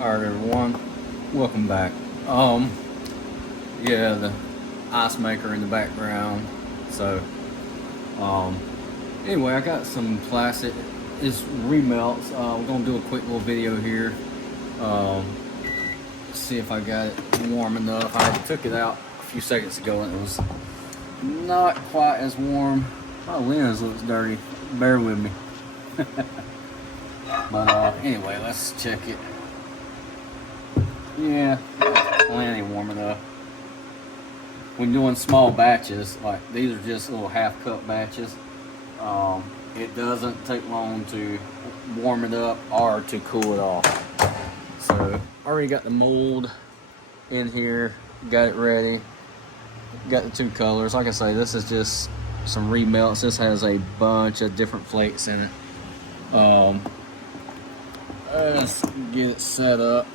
Alright everyone, welcome back. Yeah, the ice maker in the background. So, um, anyway, I got some plastic. It's remelts. We're gonna do a quick little video here. Um, see if I got it warm enough. I took it out a few seconds ago and it was not quite as warm. My lens looks dirty. Bear with me. But anyway, let's check it. Yeah, plenty warm enough. When doing small batches, like these are just little half cup batches, it doesn't take long to warm it up or to cool it off. So already got the mold in here, got it ready, got the two colors. Like I say, this is just some remelts. This has a bunch of different flakes in it. Let's get it set up.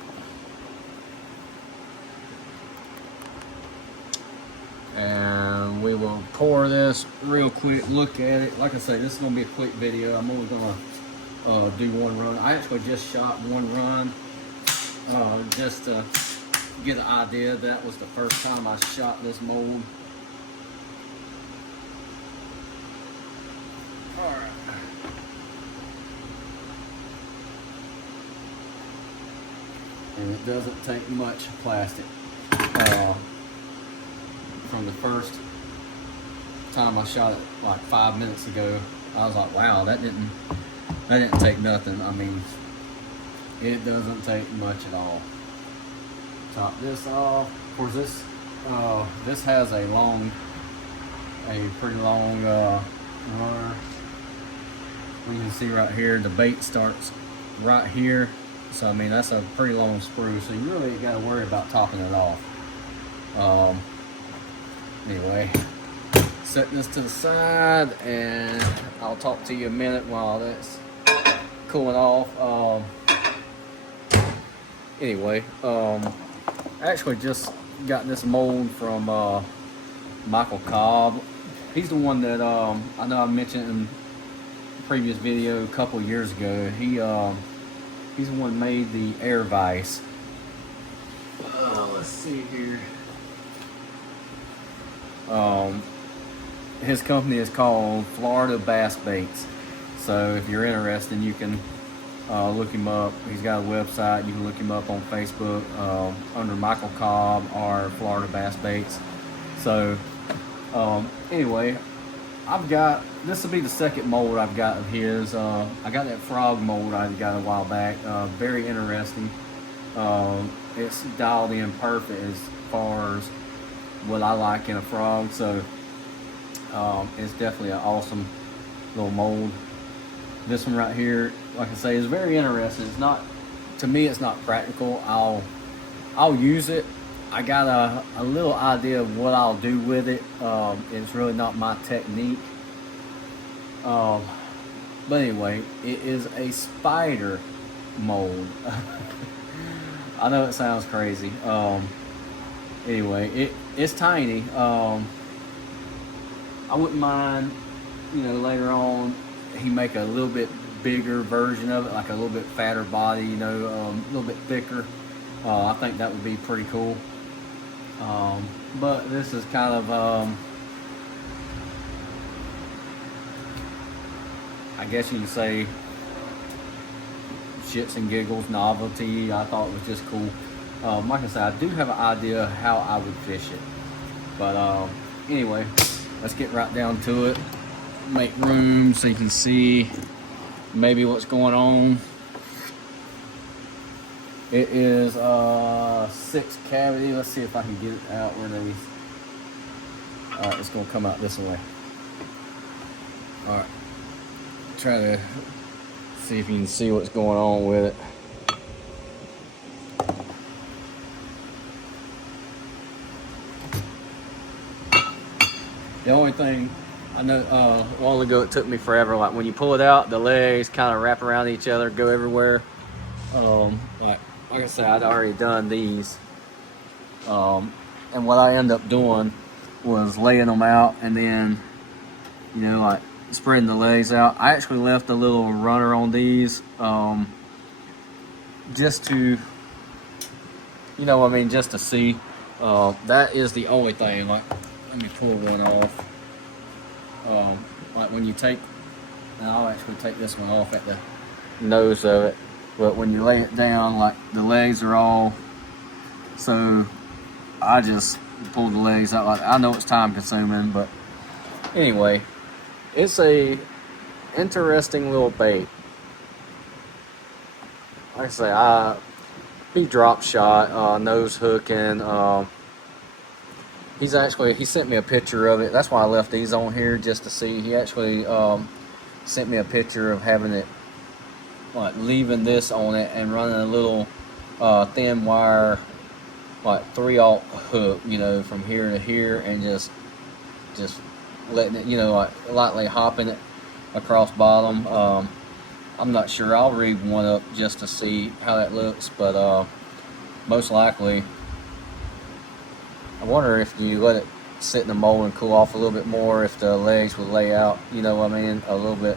And we will pour this real quick, look at it. Like I say, this is going to be a quick video. I'm only going to do one run. I actually just shot one run just to get an idea. That was the first time I shot this mold. Alright. And it doesn't take much plastic. From the first time I shot it like 5 minutes ago, I was like, wow, that didn't take nothing. I mean, it doesn't take much at all. Top this off. Of course, this has a pretty long runner. You can see right here, the bait starts right here. So I mean, that's a pretty long sprue. So you really got to worry about topping it off. Anyway, setting this to the side, and I'll talk to you a minute while that's cooling off. Anyway, I actually just got this mold from Michael Cobb. He's the one that I know I mentioned in a previous video a couple years ago. He's the one that made the air vise. Let's see here. His company is called Florida Bass Baits. So if you're interested, you can look him up. He's got a website. You can look him up on Facebook under Michael Cobb or Florida Bass Baits. So anyway, this will be the second mold I've got of his. I got that frog mold I got a while back. Very interesting. It's dialed in perfect as far as what I like in a frog. So it's definitely an awesome little mold. This one right here, like I say, is very interesting. It's not, to me, it's not practical. I'll use it. I got a little idea of what I'll do with it. It's really not my technique. But anyway, it is a spider mold. I know it sounds crazy. Anyway, it's tiny. I wouldn't mind, later on he make a little bit bigger version of it, like a little bit fatter body, a little bit thicker. I think that would be pretty cool. But this is kind of, I guess you can say, shits and giggles, novelty. I thought it was just cool. Like I said, I do have an idea how I would fish it. But anyway, let's get right down to it. Make room so you can see maybe what's going on. It is 6 cavity. Let's see if I can get it out where these. Alright, it's gonna come out this way. Alright. Try to see if you can see what's going on with it. The only thing I know, a while ago it took me forever. Like when you pull it out, the legs kind of wrap around each other, go everywhere. Like I said, I'd already done these. And what I ended up doing was laying them out and then, like spreading the legs out. I actually left a little runner on these just to you know, I mean, just to see. That is the only thing. Like, let me pull one off. Like when you take, and I'll actually take this one off at the nose of it. But when you lay it down, like the legs are all, so I just pull the legs out. Like, I know it's time consuming, but anyway, it's a interesting little bait. Like I say, he drop shot, nose hooking. He sent me a picture of it. That's why I left these on here, just to see. He actually sent me a picture of having it, like leaving this on it and running a little thin wire, like 3/0 hook, you know, from here to here, and just letting it, you know, like lightly hopping it across bottom. I'm not sure. I'll rig one up just to see how that looks, but most likely, I wonder if you let it sit in the mold and cool off a little bit more, if the legs would lay out, you know what I mean, a little bit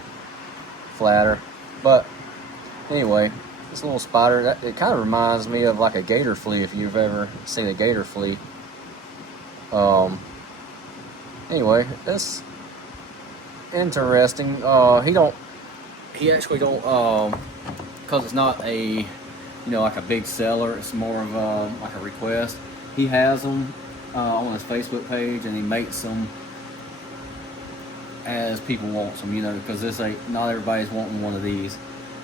flatter. But anyway, this little spider, it kind of reminds me of like a gator flea, if you've ever seen a gator flea. Anyway, that's interesting. He actually don't, because it's not a, you know, like a big seller, it's more of like a request. He has them on his Facebook page, and he makes them as people want them, you know, because this ain't, not everybody's wanting one of these.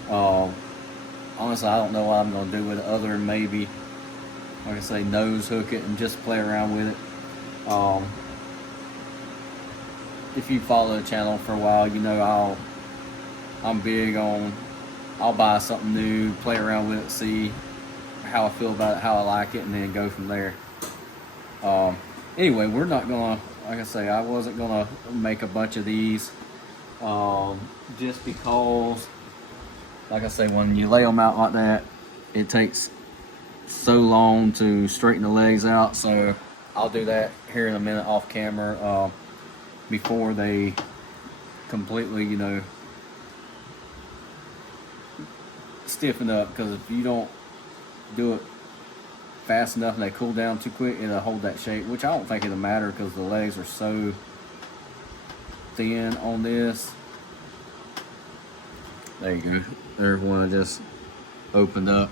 Honestly, I don't know what I'm going to do with it, other than maybe, like I say, nose hook it and just play around with it. If you follow the channel for a while, you know I'm big on, I'll buy something new, play around with it, see how I feel about it, how I like it, and then go from there. Anyway, we're not gonna, like I say, I wasn't gonna make a bunch of these, just because, like I say, when you lay them out like that, it takes so long to straighten the legs out. So I'll do that here in a minute off camera, before they completely, you know, stiffen up, because if you don't do it fast enough and they cool down too quick, it'll hold that shape, which I don't think it'll matter because the legs are so thin on this. There you go. There's one I just opened up.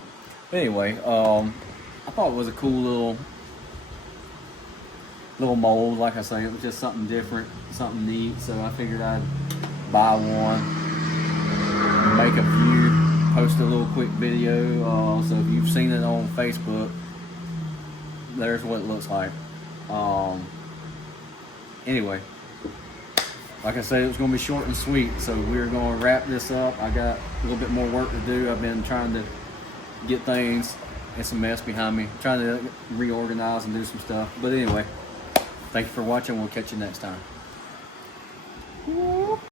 Anyway, I thought it was a cool little mold. Like I say, it was just something different, something neat, so I figured I'd buy one, make a few, post a little quick video. So if you've seen it on Facebook, there's what it looks like. Anyway, like I said, it was going to be short and sweet, so we're going to wrap this up. I got a little bit more work to do. I've been trying to get things, it's a mess behind me, trying to reorganize and do some stuff. But anyway, thank you for watching. We'll catch you next time.